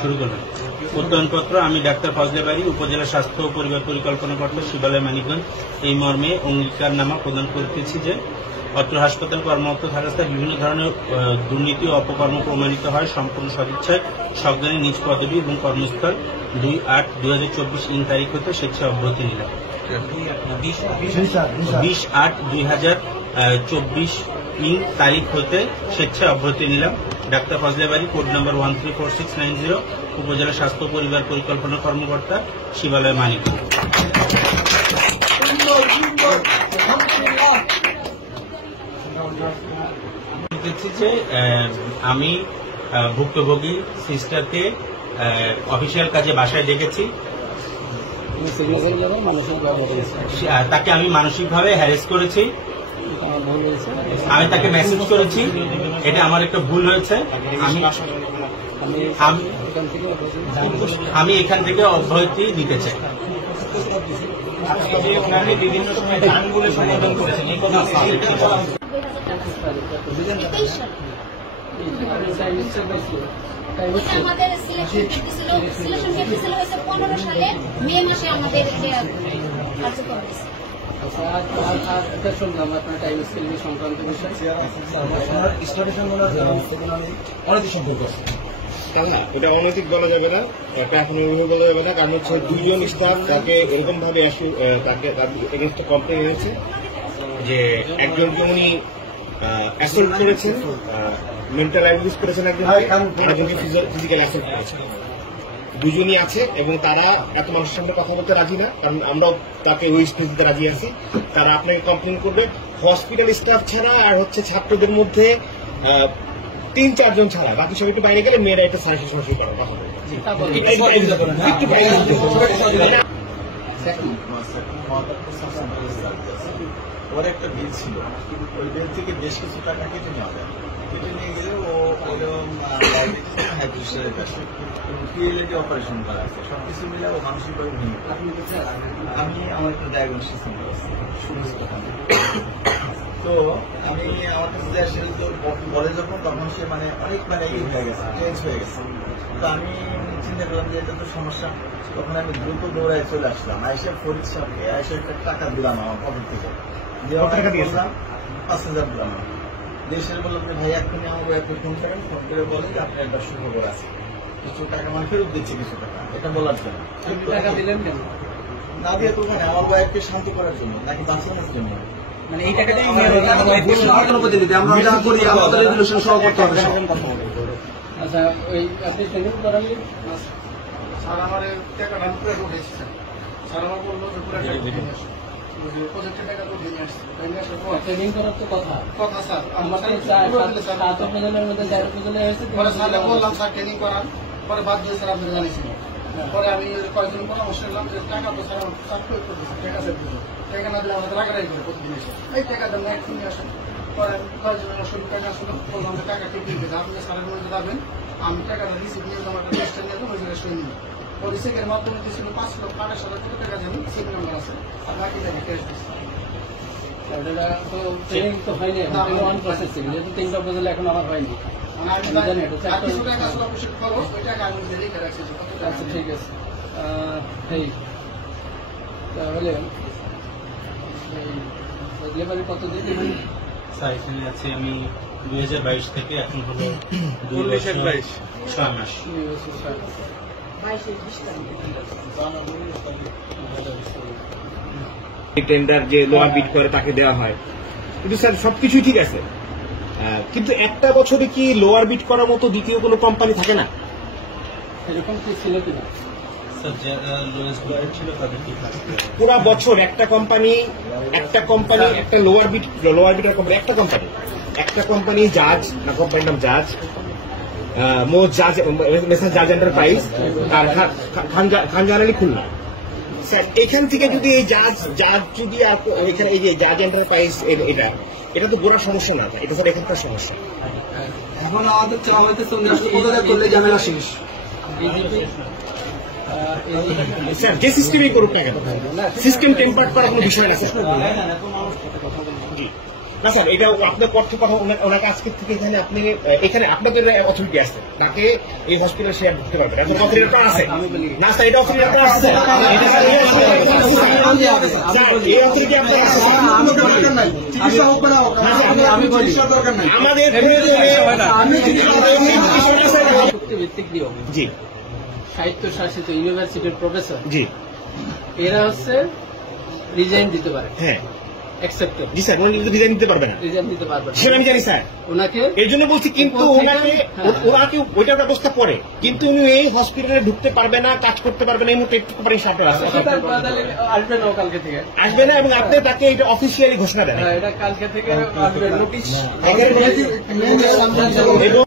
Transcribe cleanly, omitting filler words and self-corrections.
শুরু করলাম। প্রত্যয়নপত্র। আমি ডাক্তার ফজলে বারী, উপজেলা স্বাস্থ্য ও পরিবার পরিকল্পনা কর্তা, শিবালয়, মানিকগঞ্জ, এই মর্মে অঙ্গীকারনামা প্রদান করিতেছি যে অত্র হাসপাতাল কর্মরত থাকাস্থায় বিভিন্ন ধরনের দুর্নীতি ও অপকর্ম প্রমাণিত হয় সম্পূর্ণ সদিচ্ছায় সজ্ঞানে নিজ পদবি এবং কর্মস্থল 2/8/2024 তারিখ হতে স্বেচ্ছায় অব্যাহতি নিলাম। 20/8/2024 তারিখ হতে স্বেচ্ছায় অব্যাহতি নিলাম। ডাক্তার ফজলে বারী, কোড নম্বর 134690, উপজেলা স্বাস্থ্য পরিবার পরিকল্পনা কর্মকর্তা, শিবালয়, মানিকগঞ্জ। যে আমি ভুক্তভোগী সিস্টারকে অফিসিয়াল কাজে বাসায় ডেকেছি। তাকে আমি মানসিকভাবে হ্যারেস করেছি, আমি তাকে মেসেজ করেছি, এটা আমার একটা ভুল হয়েছে। আমি এখান থেকে অব্যাহতি নিতে চাই। বিভিন্ন সময় গানগুলো সম্বোধন করেছেন, আমাদের সিলেকশন ছিল 15 সালে মে মাসে আমাদের কার্যক্রম হয়েছে। শুনলাম আপনার টাইম স্কেল সংক্রান্ত বিষয় অনৈতিক সম্পর্ক আছে। না, ওটা অনৈতিক বলা যাবে না, এটা এখন বলা যাবে না। কারণ হচ্ছে দুইজন স্টাফ তাকে এরকম ভাবে তাকে এগেইনস্টে কমপ্লেন এনেছে যে একজনকে উনি অ্যাসল্ট করেছেন, মেন্টাল অ্যাবিউজ করেছেন, একজনকে ফিজিক্যাল অ্যাসল্ট করেছেন। দুজনই আছে এবং তারা এত মানুষের সামনে কথা বলতে রাজি না, কারণ আমরাও তাকে ওই স্টেজ দিতে রাজি আছি। তারা আপনাকে কমপ্লেন করবে হসপিটাল স্টাফ ছাড়া, আর হচ্ছে ছাত্রদের মধ্যে 3-4 জন ছাড়া, বাকি সব একটু বাইরে গেলে মেয়েরা একটা সাহসী সমস্যা করার কথা বলবে। ওর একটা বিল ছিল, ওই বিল থেকে বেশ কিছু টাকা কেটে নেওয়া যায়। কেটে নিয়ে গেলে ও পিএলএটি অপারেশন করা আছে, সবকিছু মিলে ও মানসিকভাবে ভেঙে। আমি আমার একটা ডায়াগনোসিস সেন্টার আছে তো আমি আমার কাছে আসলে তো বলে যখন, তখন সে মানে অনেক ইয়ে হয়ে গেছে, চেঞ্জ হয়ে গেছে। তো আমি চিন্তা করলাম যে এটা তো সমস্যা। তখন আমি দ্রুত দৌড়ায় চলে আসলাম, আইসা ফরিদ সাহেবকে আইসা একটা টাকা দিলাম আমার পকেট থেকে, দিয়ে টাকা দিয়েছিলাম 5000 দিলাম। দেশের বললাম যে ভাই এখনই আমার ওয়াইফকে ফোন করেন, ফোন করে বলেন যে আপনার একটা সুখবর আছে, কিছু টাকা মানে ফেরত দিচ্ছে কিছু টাকা, এটা বলার জন্য। টাকা দিলেন কেন? না দিয়ে তো মানে আমার ওয়াইফকে শান্ত করার জন্য, নাকি বাঁচানোর জন্য। মানে এই টাকাটাই আচ্ছা, ওই আপনি ট্রেনিং করালেন স্যার আমার টাকাটা পুরো ঢুকেছে। স্যার আমার বললো যে পুরো প্রজেক্টের টাকা তো দিয়ে আসছে। ট্রেনিং করার তো কথা স্যার আমাদের 7 উপজেলার মধ্যে 4 উপজেলায় হয়েছে। পরে স্যারকে বললাম স্যার ট্রেনিং করান, পরে বাদ দিয়ে স্যার আপনাকে জানিয়েছিল। পরে আমি কয়েকজন পরামর্শ নিলাম যে টাকা তো স্যার স্যার প্রয়োগ করতেছে, টাকা সেভ দিচ্ছে, টাকা না দিলে আমাদের রাগারাগি করে প্রতিদিন এসে এই টাকা দেন এক নিয়ে আসেন। পরে আমি কয়েকজনের শরীর টাকা আসলো, বললাম যে টাকা ঠিক দিতে আপনি স্যারের মধ্যে যাবেন, আমি টাকাটা রিসিভ নিয়ে আমার একটা রেজিস্টার নিয়ে ওই রেজিস্টার নিই। পরে চেকের মাধ্যমে দিয়েছিল 5,28,000 টাকা জানি চেক নাম্বার আছে, আর বাকি টাকা ক্যাশ দিচ্ছে। ট্রেনিং তো হয়নি, ওয়ান প্রসেসিং, যেহেতু 3টা উপজেলা এখন আমার হয়নি। আচ্ছা ঠিক আছে। তাহলে কতদিন স্যার এখানে আছি আমি 2022 থেকে, এখন হলো 2 বছর 6 মাস। টেন্ডার যে লোয়ার বিড করে তাকে দেওয়া হয়, কিন্তু স্যার সবকিছুই ঠিক আছে, কিন্তু একটা বছরে কি লোয়ার বিড করার মতো দ্বিতীয় কোনো কোম্পানি থাকে না? এরকম কি ছিল কিনা? পুরা বছর একটা কোম্পানি একটা লোয়ার বিডার কোম্পানি, একটা কোম্পানি জাজ না, কোম্পানির নাম জাজ, জাজ এন্টারপ্রাইজ, আর খানজাহান আলী খুলনা। স্যার এখান থেকে যদি এই জাজ যদি এখানে এই যে জাজ এন্টারপ্রাইজ, এটা তো গোড়া সমস্যা না, এটা স্যার এখানকার সমস্যা। এখন আমাদের চাওয়া হইতেছে করলে ঝামেলা শেষ। স্যার যে সিস্টেমই করুক না কেন, সিস্টেম টেম্পার্ড করার কোনো বিষয় না স্যার। জি না স্যার, এটা আপনার পক্ষে কথা, ওনাকে আজকে থেকে এখানে আপনাদের অথরিটি আছে, তাকে এই হসপিটালে সে ঢুকতে পারবে না, অথরিটি আপনার আছে না স্যার, এটা অথরিটি আপনার আছে স্যার, এই অথরিটি আপনার আছে। চিকিৎসা হোক না হোক, আমি চিকিৎসা দরকার নাই আমাদের ভিত্তিক নিয়ম জি সাহিত্য শাসিত ইউনিভার্সিটির প্রফেসর জি এরা হচ্ছে রিজাইন দিতে পারে। হ্যাঁ অ্যাকসেপ্টেড। জি স্যার, উনি ডিজাইন দিতে পারবে না, রিজাইন দিতে পারবে না সেটা আমি জানি স্যার, ওনাকে এই জন্য বলছি। কিন্তু ওনাকে ওইটার ব্যবস্থা পরে, কিন্তু উনি এই হসপিটালে ঢুকতে পারবে না, কাজ করতে পারবে না, এই মুহূর্তে একটু পারেন সাথে আসবে না, কালকে থেকে আসবে না, এবং আপনি তাকে এটা অফিসিয়ালি ঘোষণা দেন। এটা কালকে থেকে আসবে নোটিশ। এবং